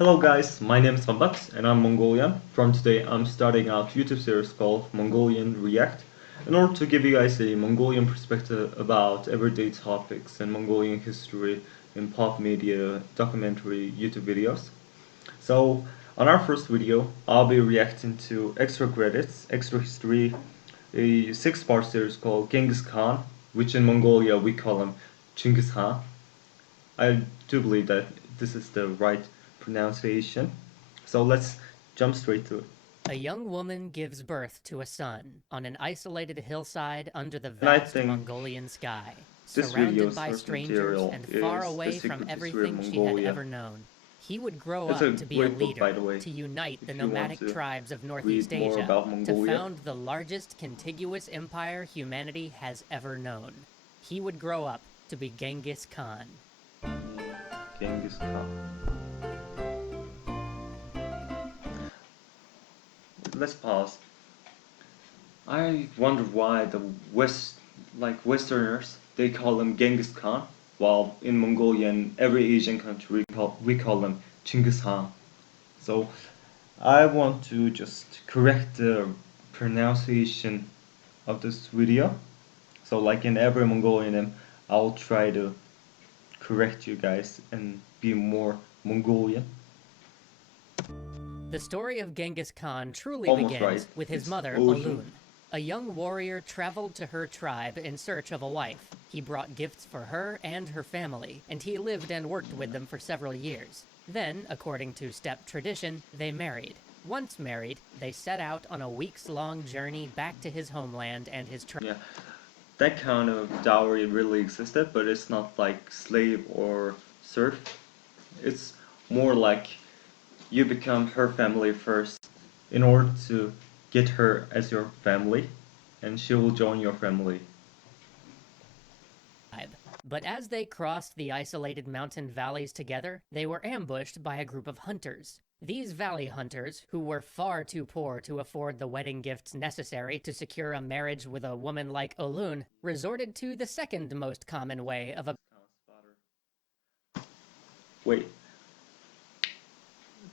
Hello guys, my name is Ganbat and I'm Mongolian. From today I'm starting out YouTube series called Mongolian React in order to give you guys a Mongolian perspective about everyday topics and Mongolian history in pop media, documentary, YouTube videos. So on our first video I'll be reacting to extra credits, extra history, a 6-part series called Genghis Khan, which in Mongolia we call him Genghis Khan. I do believe that this is the right pronunciation. So let's jump straight to it. A young woman gives birth to a son on an isolated hillside under the And I vast think Mongolian sky, this surrounded video's by source strangers material and far is The away from Secret History of everything she had Mongolia. ever known. He would grow It's a up to be a great book, by the leader, way, to unite the if you want nomadic to tribes of Northeast read more Asia, about to Mongolia. found the largest contiguous empire humanity has ever known. He would grow up to be Genghis Khan. Genghis Khan. Let's pause. I wonder why the Westerners, they call him Genghis Khan, while in Mongolia and every Asian country we call him Genghis Khan. So I want to just correct the pronunciation of this video. So like in every Mongolian name, I'll try to correct you guys and be more Mongolian. The story of Genghis Khan truly Almost begins right. with his It's mother, Ocean. Olun. A young warrior traveled to her tribe in search of a wife. He brought gifts for her and her family, and he lived and worked with them for several years. Then, according to steppe tradition, they married. Once married, they set out on a weeks-long journey back to his homeland and his tribe. Yeah, that kind of dowry really existed, but it's not like slave or serf. It's more like you become her family first in order to get her as your family, and she will join your family. But as they crossed the isolated mountain valleys together, they were ambushed by a group of hunters. These valley hunters, who were far too poor to afford the wedding gifts necessary to secure a marriage with a woman like Olun, resorted to the second most common way of Wait,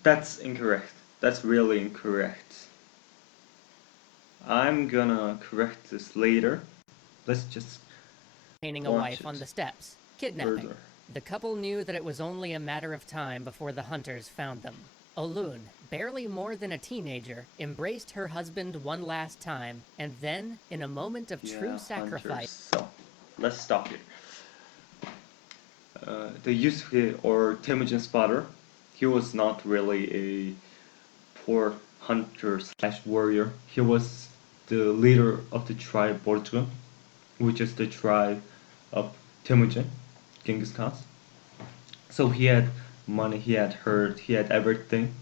that's incorrect. That's really incorrect. I'm gonna correct this later. Let's just obtaining a watch wife on it the steppes, kidnapping. further. The couple knew that it was only a matter of time before the hunters found them. Olun, barely more than a teenager, embraced her husband one last time, and then, in a moment of true sacrifice. So, let's stop here. The Yusuke or Temujin's father, he was not really a poor hunter slash warrior. He was the leader of the tribe Borjigin, which is the tribe of Temujin, Genghis Khan. So he had money, he had herd, he had everything.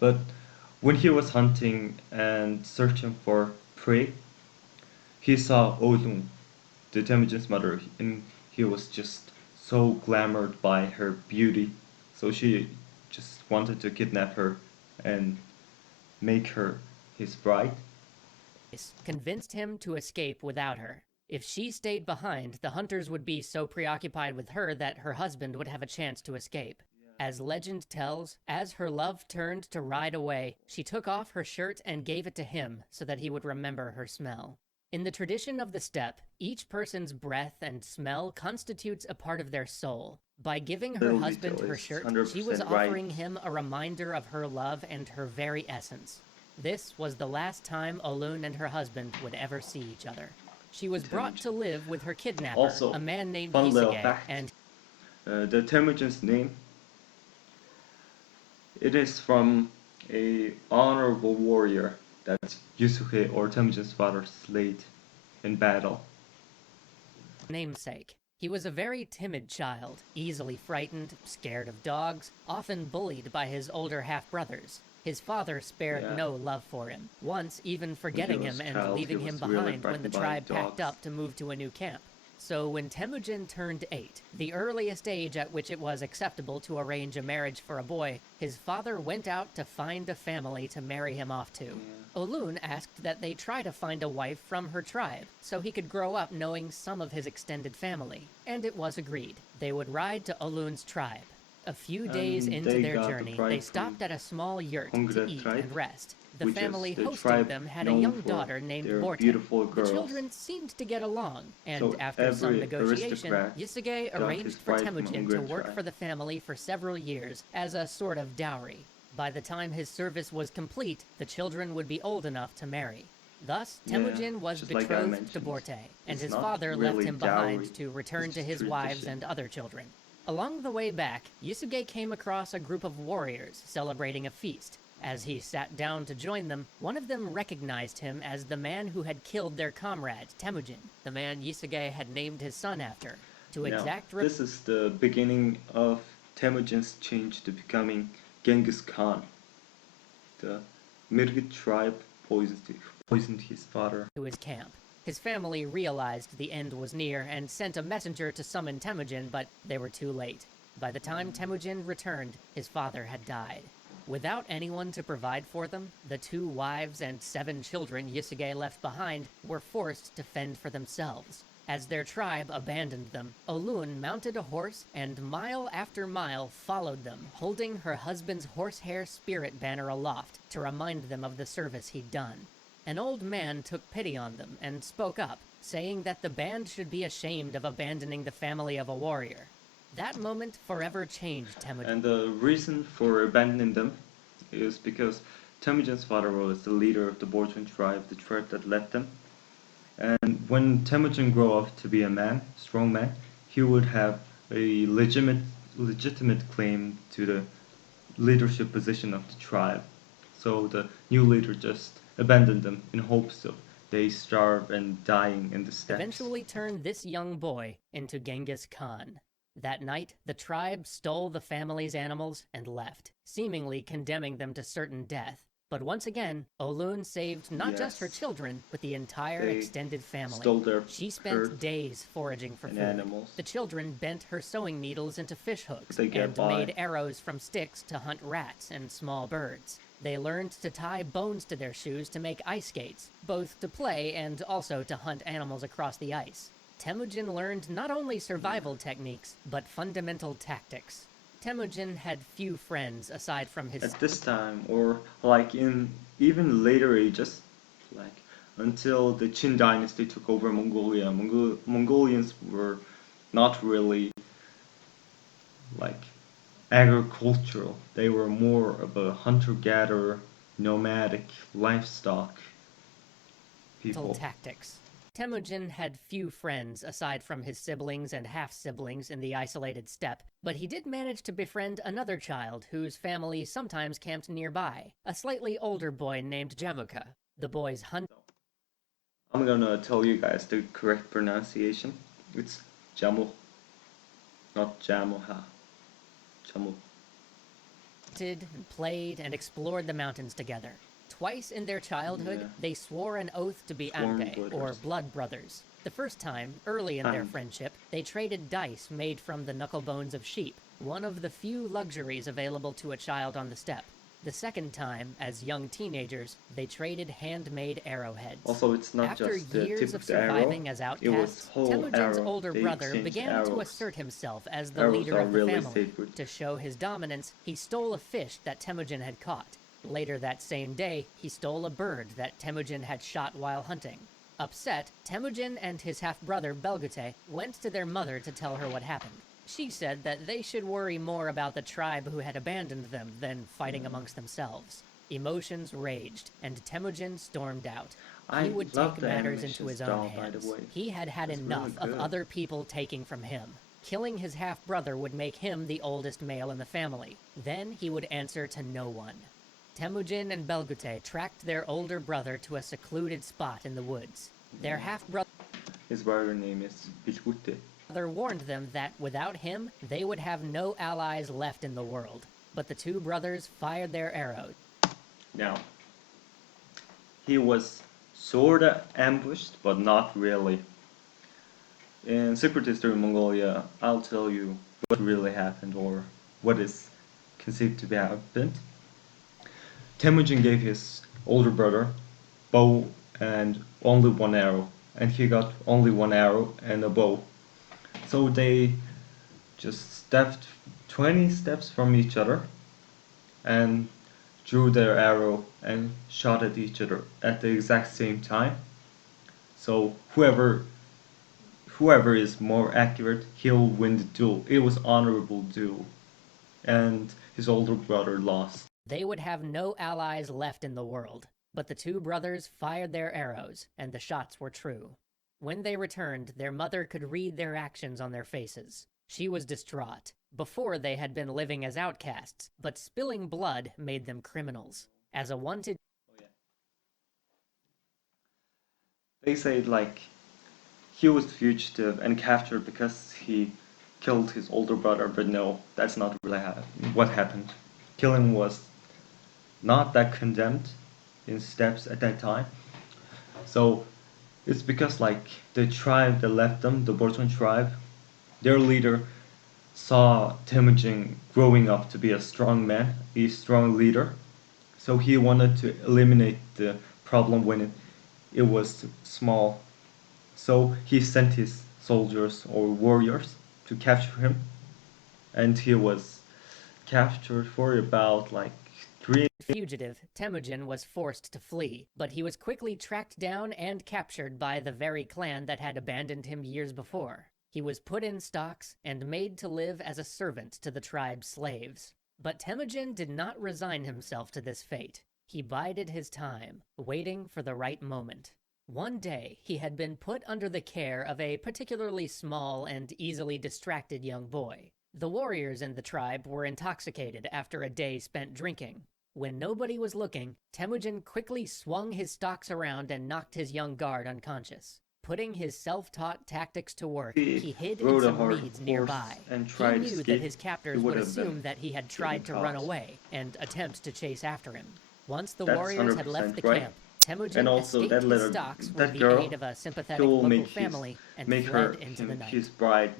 But when he was hunting and searching for prey, he saw Odun, the Temujin's mother, and he was just so glamored by her beauty. So she just wanted to kidnap her and make her his bride. Convinced him to escape without her. If she stayed behind, the hunters would be so preoccupied with her that her husband would have a chance to escape. As legend tells, as her love turned to ride away, she took off her shirt and gave it to him so that he would remember her smell. In the tradition of the steppe, each person's breath and smell constitutes a part of their soul. By giving her husband her shirt, she was offering him a reminder of her love and her very essence. This was the last time Olun and her husband would ever see each other. She was brought to live with her kidnapper, Also, a man named fun little Yusuke, fact. and The Temujin's name, it is from a honorable warrior that Yusuke or Temujin's father slayed in battle. namesake. He was a very timid child, easily frightened, scared of dogs, often bullied by his older half-brothers. His father spared no love for him, once even forgetting him and leaving him behind when the tribe packed up to move to a new camp. So when Temujin turned 8, the earliest age at which it was acceptable to arrange a marriage for a boy, his father went out to find a family to marry him off to. Olun asked that they try to find a wife from her tribe, so he could grow up knowing some of his extended family, and it was agreed. They would ride to Olun's tribe. A few days and into they their got the journey, bride they from stopped at a small yurt to Hongre eat tribe, and rest. The which family is the hosting tribe them had a known young for daughter named their Borte. beautiful The girls. children seemed to get along, and So after some every negotiation, aristocrat Yusuke got his arranged for bride from Temujin to Hongre work tribe. for the family for several years as a sort of dowry. By the time his service was complete, the children would be old enough to marry. Thus, Temujin was just like I betrothed to mentioned, Borte, and it's his not father left really him dowry, behind to return it's to just his wives tradition. and other children. Along the way back, Yusuke came across a group of warriors celebrating a feast. As he sat down to join them, one of them recognized him as the man who had killed their comrade, Temujin, the man Yusuke had named his son after. To Now, exact this is the beginning of Temujin's change to becoming Genghis Khan. The Mirgit tribe poisoned his father. to his camp. His family realized the end was near and sent a messenger to summon Temujin, but they were too late. By the time Temujin returned, his father had died. Without anyone to provide for them, the 2 wives and 7 children Yusuke left behind were forced to fend for themselves. As their tribe abandoned them, Olun mounted a horse and mile after mile followed them, holding her husband's horsehair spirit banner aloft to remind them of the service he'd done. An old man took pity on them and spoke up, saying that the band should be ashamed of abandoning the family of a warrior. That moment forever changed Temujin. And the reason for abandoning them is because Temujin's father was the leader of the Borjun tribe, the tribe that led them. And when Temujin grew up to be a man, strong man, he would have a legitimate claim to the leadership position of the tribe. So the new leader just abandoned them in hopes of they starve and dying in the steppes. Eventually turned this young boy into Genghis Khan. That night, the tribe stole the family's animals and left, seemingly condemning them to certain death. But once again, Olun saved not just her Yes. children, but the entire They extended family. stole their She spent herd days foraging for and food. animals. The children bent her sewing needles into fish hooks They get and by. made arrows from sticks to hunt rats and small birds. They learned to tie bones to their shoes to make ice skates, both to play and also to hunt animals across the ice. Temujin learned not only survival techniques, but fundamental tactics. Temujin had few friends aside from his At this time, or like in even later ages, like until the Qin dynasty took over Mongolia, Mongolians were not really like agricultural. They were more of a hunter-gatherer, nomadic livestock people. tactics. Temujin had few friends aside from his siblings and half-siblings in the isolated steppe, but he did manage to befriend another child whose family sometimes camped nearby, a slightly older boy named Jamuka. The boy's hunt I'm gonna tell you guys the correct pronunciation. It's Jamu, not Jamuha. Jamu. hunted and played and explored the mountains together. Twice in their childhood, Yeah. they swore an oath to be Sworn ampe, or brothers. blood brothers. The first time, early in their And- friendship, they traded dice made from the knuckle bones of sheep, one of the few luxuries available to a child on the steppe. The second time, as young teenagers, they traded handmade arrowheads. Also, it's not After just the years tip of of the arrow. surviving as It was outcasts, whole Temujin's arrow. older They brother exchanged began arrows. to assert himself as the Arrows leader are of the really family. sacred. To show his dominance, he stole a fish that Temujin had caught. Later that same day, he stole a bird that Temujin had shot while hunting. Upset, Temujin and his half-brother Belgute went to their mother to tell her what happened. She said that they should worry more about the tribe who had abandoned them than fighting amongst themselves. Emotions raged, and Temujin stormed out. I He would love take the matters into animation his own style, by the hands. way. He had had It's enough really of good. other people taking from him. Killing his half-brother would make him the oldest male in the family. Then he would answer to no one. Temujin and Belgute tracked their older brother to a secluded spot in the woods. Their half-brother His brother name is Bichgute. warned them that without him, they would have no allies left in the world. But the two brothers fired their arrows. Now, he was sorta ambushed, but not really. In Secret History of Mongolia, I'll tell you what really happened or what is conceived to be happened. Temujin gave his older brother bow and only one arrow, and he got only one arrow and a bow. So they just stepped 20 steps from each other and drew their arrow and shot at each other at the exact same time. So whoever is more accurate, he'll win the duel. It was honorable duel, and his older brother lost. They would have no allies left in the world, but the two brothers fired their arrows, and the shots were true. When they returned, their mother could read their actions on their faces. She was distraught. Before, they had been living as outcasts, but spilling blood made them criminals. As a wanted... They say like he was fugitive and captured because he killed his older brother, but no, that's not really what happened. Killing was not that condemned in steppes at that time. So it's because like the tribe that left them, the Borton tribe, their leader saw Temujin growing up to be a strong man, a strong leader. So he wanted to eliminate the problem when it was small. So he sent his soldiers or warriors to capture him, and he was captured for about like 3. Fugitive, Temujin was forced to flee, but he was quickly tracked down and captured by the very clan that had abandoned him years before. He was put in stocks and made to live as a servant to the tribe's slaves. But Temujin did not resign himself to this fate. He bided his time, waiting for the right moment. One day, he had been put under the care of a particularly small and easily distracted young boy. The warriors in the tribe were intoxicated after a day spent drinking. When nobody was looking, Temujin quickly swung his stocks around and knocked his young guard unconscious. Putting his self-taught tactics to work, he hid in some reeds nearby. He knew that his captors would assume that he had tried to run away and attempt to chase after him. Once the warriors had left the camp, Temujin escaped his stocks with the aid of a sympathetic local family and fled into the night.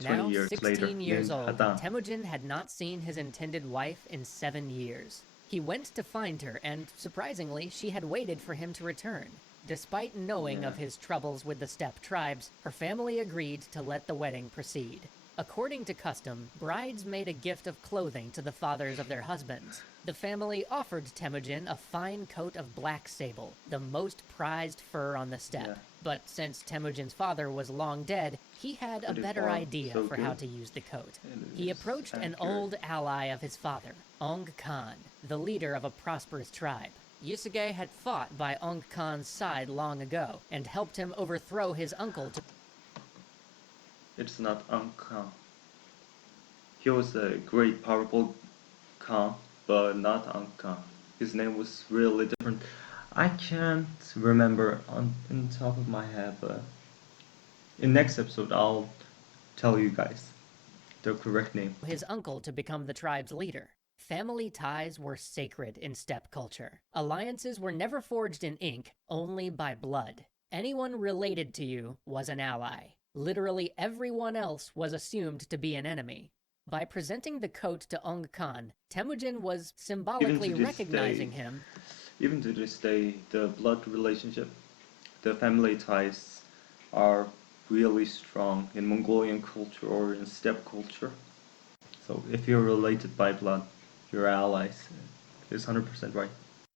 Now, 16 years old, Temujin had not seen his intended wife in 7 years. He went to find her, and surprisingly, she had waited for him to return. Despite knowing of his troubles with the steppe tribes, her family agreed to let the wedding proceed. According to custom, brides made a gift of clothing to the fathers of their husbands. The family offered Temujin a fine coat of black sable, the most prized fur on the steppe. But since Temujin's father was long dead, he had a better idea for how to use the coat. He approached an old ally of his father, Ong Khan, the leader of a prosperous tribe. Yusuke had fought by Ong Khan's side long ago, and helped him overthrow his uncle to... It's not Ong Khan. He was a great powerful Khan, but not Ong Khan. His name was really different. I can't remember on top of my head, but in next episode I'll tell you guys the correct name. His uncle to become the tribe's leader. Family ties were sacred in steppe culture. Alliances were never forged in ink, only by blood. Anyone related to you was an ally. Literally everyone else was assumed to be an enemy. By presenting the coat to Ong Khan, Temujin was symbolically recognizing him. Even to this day, the blood relationship, the family ties are really strong in Mongolian culture or in steppe culture. So if you're related by blood, your allies is 100% right.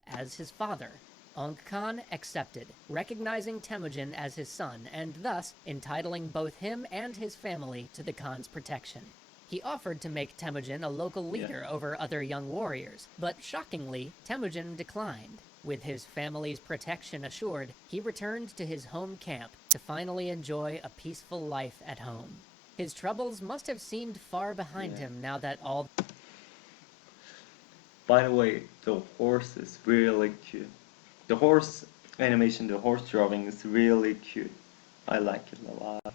As his father, Ong Khan accepted, recognizing Temujin as his son, and thus entitling both him and his family to the Khan's protection. He offered to make Temujin a local leader over other young warriors, but shockingly, Temujin declined. With his family's protection assured, he returned to his home camp to finally enjoy a peaceful life at home. His troubles must have seemed far behind him now that all... By the way, the horse is really cute. The horse animation, the horse drawing is really cute. I like it a lot.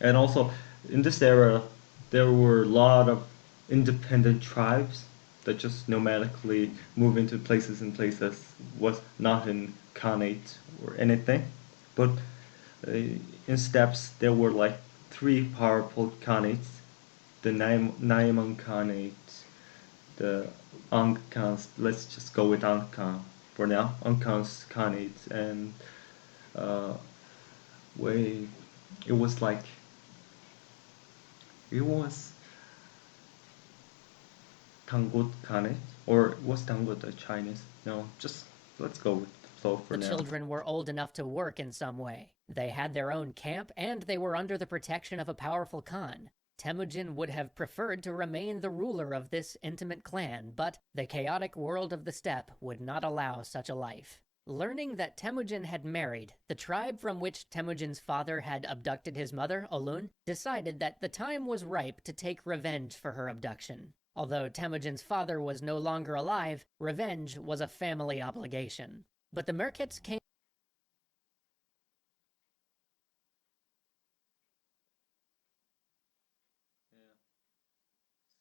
And also, in this era, there were a lot of independent tribes that just nomadically move into places and places, was not in Khanate or anything. But in steppes, there were like 3 powerful Khanates. The Naiman Khanate, the Ong Khan's, let's just go with Ong Khan for now, Ong Khan's Khanate, and it was Tangut Khanate? Or was Tangut a Chinese? No, just let's go with the flow for The now. children were old enough to work in some way. They had their own camp, and they were under the protection of a powerful Khan. Temujin would have preferred to remain the ruler of this intimate clan, but the chaotic world of the steppe would not allow such a life. Learning that Temujin had married, the tribe from which Temujin's father had abducted his mother, Olun, decided that the time was ripe to take revenge for her abduction. Although Temujin's father was no longer alive, revenge was a family obligation. But the Merkits came.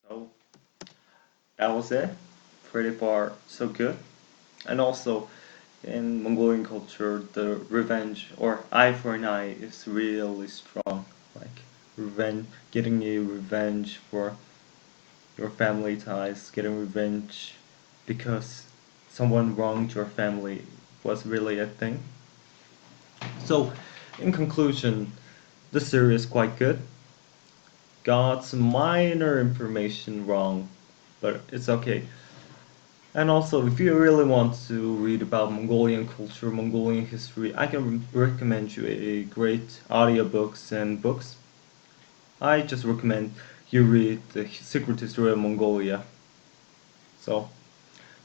So that was it. Pretty far, so good. And also, in Mongolian culture, the revenge or eye for an eye is really strong. Like revenge, getting a revenge for your family ties, getting revenge because someone wronged your family was really a thing. So, in conclusion, the series is quite good. Got some minor information wrong, but it's okay. And also, if you really want to read about Mongolian culture, Mongolian history, I can recommend you a great audiobooks and books. I just recommend you read The Secret History of Mongolia. So,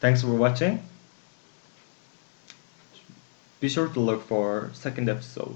thanks for watching. Be sure to look for second episode.